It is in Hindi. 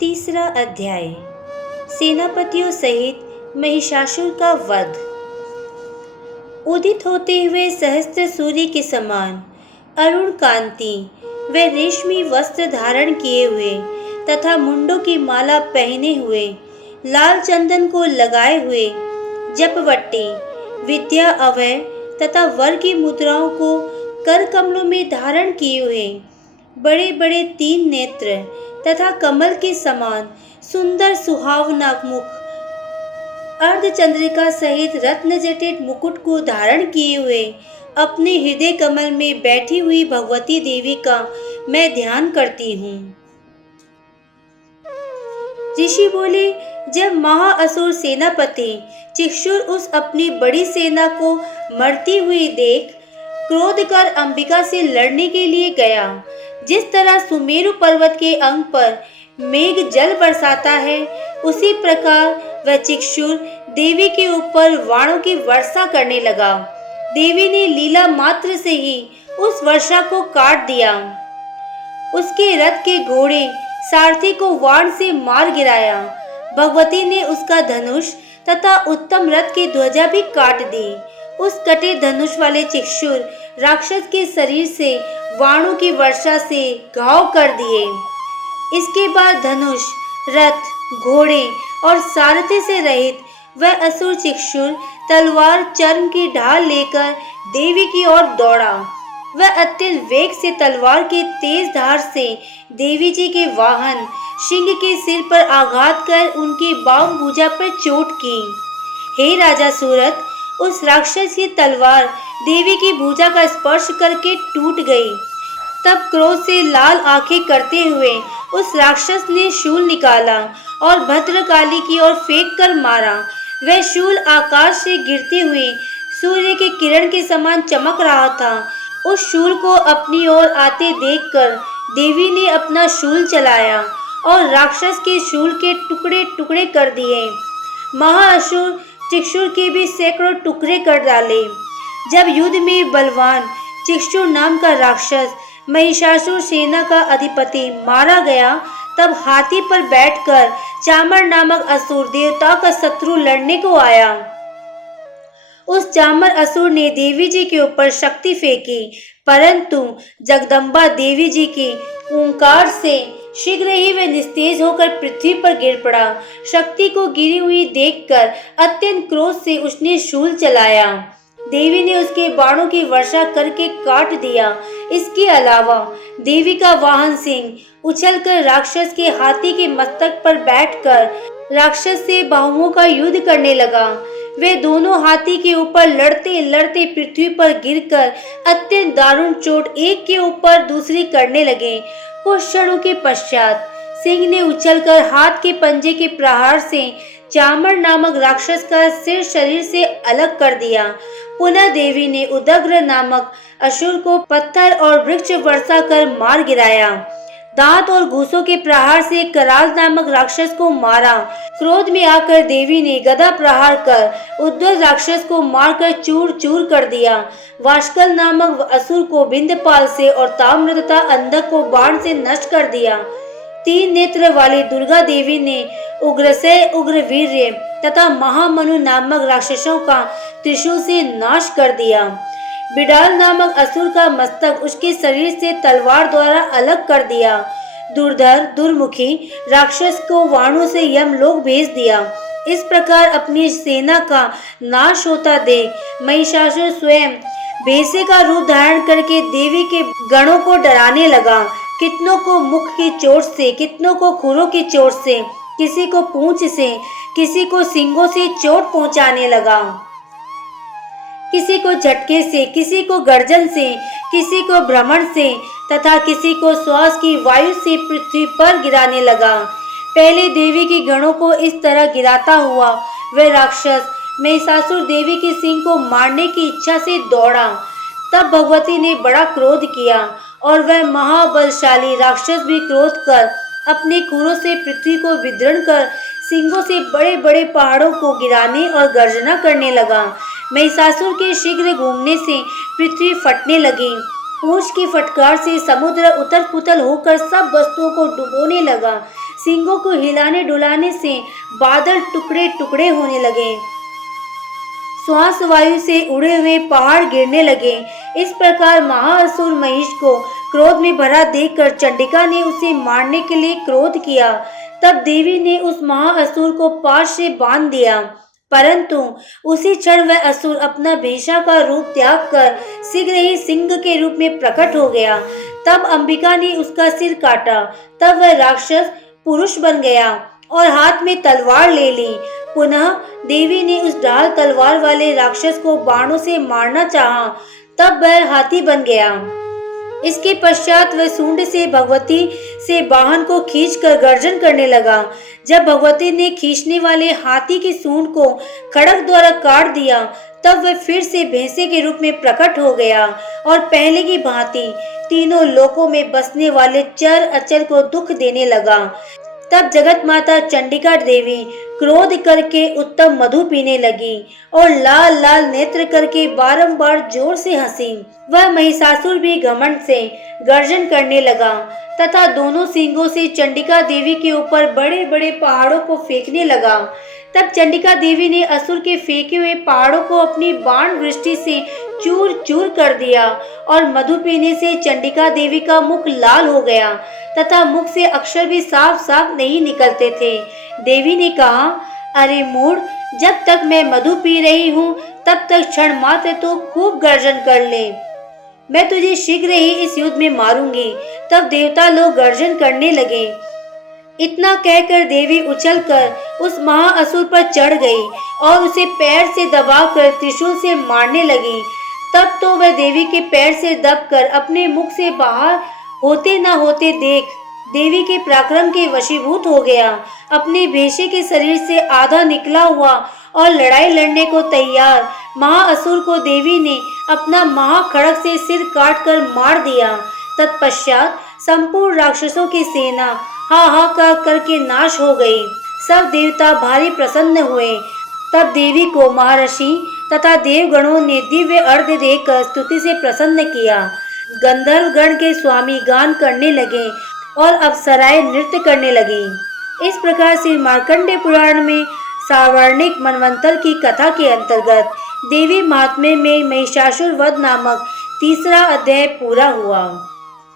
तीसरा अध्याय। सेनापतियों सहित महिषासुर का वध। उदित होते हुए सहस्त्र सूर्य के समान अरुण कांति व रेशमी वस्त्र धारण किए हुए तथा मुंडों की माला पहने हुए, लाल चंदन को लगाए हुए, जपवट्टी विद्या अभय तथा वर की मुद्राओं को कर कमलों में धारण किए हुए, बड़े बड़े 3 नेत्र तथा कमल के समान सुंदर सुहावना मुख, अर्धचंद्रिका सहित रत्न जटित मुकुट को धारण किए हुए अपने हृदय कमल में बैठी हुई भगवती देवी का मैं ध्यान करती हूँ। ऋषि बोले, जब महाअसुर सेनापति चिक्षुर उस अपनी बड़ी सेना को मरती हुई देख क्रोध कर अंबिका से लड़ने के लिए गया, जिस तरह सुमेरु पर्वत के अंग पर मेघ जल बरसाता है, उसी प्रकार वह चिक्षुर देवी के ऊपर वाणों की वर्षा करने लगा। देवी ने लीला मात्र से ही उस वर्षा को काट दिया। उसके रथ के घोड़े सारथी को वाण से मार गिराया। भगवती ने उसका धनुष तथा उत्तम रथ की ध्वजा भी काट दी। उस कटे धनुष वाले चिक्षुर राक्षस के शरीर से वाणों की वर्षा से घाव कर दिए। इसके बाद धनुष, रथ, घोड़े और सारथी से रहित वह असुर चिक्षुर तलवार चर्म की ढाल लेकर देवी की ओर दौड़ा। वह अत्यंत वेग से तलवार के तेज धार से देवी जी के वाहन सिंह के सिर पर आघात कर उनकी बाम भुजा पर चोट की। हे राजा सूरत, उस राक्षस की तलवार देवी की भुजा का स्पर्श करके टूट गई। तब क्रोध से लाल आंखें करते हुए उस राक्षस ने शूल निकाला और भद्रकाली की ओर फेंक कर मारा। वह शूल आकाश से गिरते हुए सूर्य के किरण के समान चमक रहा था। उस शूल को अपनी ओर आते देखकर देवी ने अपना शूल चलाया और राक्षस के शूल के टुकड़े टुकड़े कर दिए। महाअसुर चिक्षुर के भी सैकड़ों टुकड़े कर डाले। जब युद्ध में बलवान चिक्षुर नाम का राक्षस महिषासुर सेना का अधिपति मारा गया, तब हाथी पर बैठकर चामर नामक असुर देवता का शत्रु लड़ने को आया। उस चामर असुर ने देवी जी के ऊपर शक्ति फेंकी, परंतु जगदम्बा देवी जी के ओंकार से शीघ्र ही वह निस्तेज होकर पृथ्वी पर गिर पड़ा। शक्ति को गिरी हुई देखकर अत्यंत क्रोध से उसने शूल चलाया। देवी ने उसके बाणों की वर्षा करके काट दिया। इसके अलावा देवी का वाहन सिंह उछलकर राक्षस के हाथी के मस्तक पर बैठकर राक्षस से बाहुओं का युद्ध करने लगा। वे दोनों हाथी के ऊपर लड़ते लड़ते पृथ्वी पर गिरकर अत्यंत दारुण चोट एक के ऊपर दूसरी करने लगे। कुछ क्षणों के पश्चात सिंह ने उछलकर हाथ के पंजे के प्रहार से चामर नामक राक्षस का सिर शरीर से अलग कर दिया। पुनः देवी ने उदग्र नामक असुर को पत्थर और वृक्ष वर्षा कर मार गिराया। दांत और घूसों के प्रहार से कराल नामक राक्षस को मारा। क्रोध में आकर देवी ने गदा प्रहार कर उद्धव राक्षस को मारकर चूर चूर कर दिया। वाष्कल नामक असुर को बिंदपाल से और ताम्र तथा अंधक को बाण से नष्ट कर दिया। 3 नेत्र वाली दुर्गा देवी ने उग्रसेन, उग्रवीर्य तथा महामनु नामक राक्षसों का त्रिशूल से नाश कर दिया। बिडाल नामक असुर का मस्तक उसके शरीर से तलवार द्वारा अलग कर दिया। दुर्धर दुर्मुखी राक्षस को वाणों से यमलोक भेज दिया। इस प्रकार अपनी सेना का नाश होता देख महिषासुर स्वयं भैंसे का रूप धारण करके देवी के गणों को डराने लगा। कितनों को मुख की चोट से, कितनों को खुरों की चोट से, किसी को पूंछ से, किसी को सींगों से चोट पहुंचाने लगा। किसी को झटके से, किसी को गर्जन से, किसी को भ्रमण से तथा किसी को श्वास की वायु से पृथ्वी पर गिराने लगा। पहले देवी की गणों को इस तरह गिराता हुआ वह राक्षस महिषासुर देवी के सिंह को मारने की इच्छा से दौड़ा। तब भगवती ने बड़ा क्रोध किया और वह महाबलशाली राक्षस भी क्रोध कर अपने खुरों से पृथ्वी को विदृढ़ कर सिंगों से बड़े बड़े पहाड़ों को गिराने और गर्जना करने लगा। महिषासुर के शीघ्र घूमने से पृथ्वी फटने लगी। पूंछ की फटकार से समुद्र उथल पुथल होकर सब वस्तुओं को डुबोने लगा। सिंगों को हिलाने डुलाने से बादल टुकड़े टुकड़े होने लगे, श्वास वायु से उड़े हुए पहाड़ गिरने लगे। इस प्रकार महाअसुर महिष को क्रोध में भरा देखकर चंडिका ने उसे मारने के लिए क्रोध किया। तब देवी ने उस महाअसुर को पाश से बांध दिया, परंतु उसी क्षण वह असुर अपना भेषा का रूप त्याग कर शीघ्र ही सिंह के रूप में प्रकट हो गया। तब अंबिका ने उसका सिर काटा। तब वह राक्षस पुरुष बन गया और हाथ में तलवार ले ली। पुनः देवी ने उस ढाल तलवार वाले राक्षस को बाणों से मारना चाहा। तब वह हाथी बन गया। इसके पश्चात वह सूंड से भगवती से वाहन को खींचकर गर्जन करने लगा। जब भगवती ने खींचने वाले हाथी की सूंड को खड़ग द्वारा काट दिया, तब वह फिर से भैंसे के रूप में प्रकट हो गया और पहले की भांति तीनों लोकों में बसने वाले चर अचर को दुख देने लगा। तब जगत माता चंडिका देवी क्रोध करके उत्तम मधु पीने लगी और लाल लाल नेत्र करके बारंबार जोर से हंसी। वह महिषासुर भी घमंड से गर्जन करने लगा तथा दोनों सींगों से चंडिका देवी के ऊपर बड़े बड़े पहाड़ों को फेंकने लगा। तब चंडिका देवी ने असुर के फेंके हुए पहाड़ों को अपनी बाण वृष्टि से चूर चूर कर दिया और मधु पीने से चंडिका देवी का मुख लाल हो गया तथा मुख से अक्षर भी साफ साफ नहीं निकलते थे। देवी ने कहा, अरे मूढ़, जब तक मैं मधु पी रही हूँ तब तक क्षण मात्र तो खूब गर्जन कर ले, मैं तुझे शीघ्र ही इस युद्ध में मारूंगी। तब देवता लोग गर्जन करने लगे। इतना कहकर देवी उछलकर उस महाअसुर पर चढ़ गई और उसे पैर से दबाकर त्रिशूल से मारने लगी। तब तो वह देवी के पैर से दबकर अपने मुख से बाहर होते न होते देख देवी के पराक्रम के वशीभूत हो गया। अपने भेषे के शरीर से आधा निकला हुआ और लड़ाई लड़ने को तैयार महाअसुर को देवी ने अपना महाखड़ग से सिर काटकर मार दिया। तत्पश्चात संपूर्ण राक्षसों की सेना हाहाकार करके नाश हो गई। सब देवता भारी प्रसन्न हुए। तब देवी को महर्षि तथा देवगणों ने दिव्य अर्घ्य देकर स्तुति से प्रसन्न किया। गंधर्व गण के स्वामी गान करने लगे और अप्सराएं नृत्य करने लगी। इस प्रकार से मार्कंडेय पुराण में सावर्णिक मनवंतर की कथा के अंतर्गत देवी महात्म्य में महिषासुर वध नामक तीसरा अध्याय पूरा हुआ।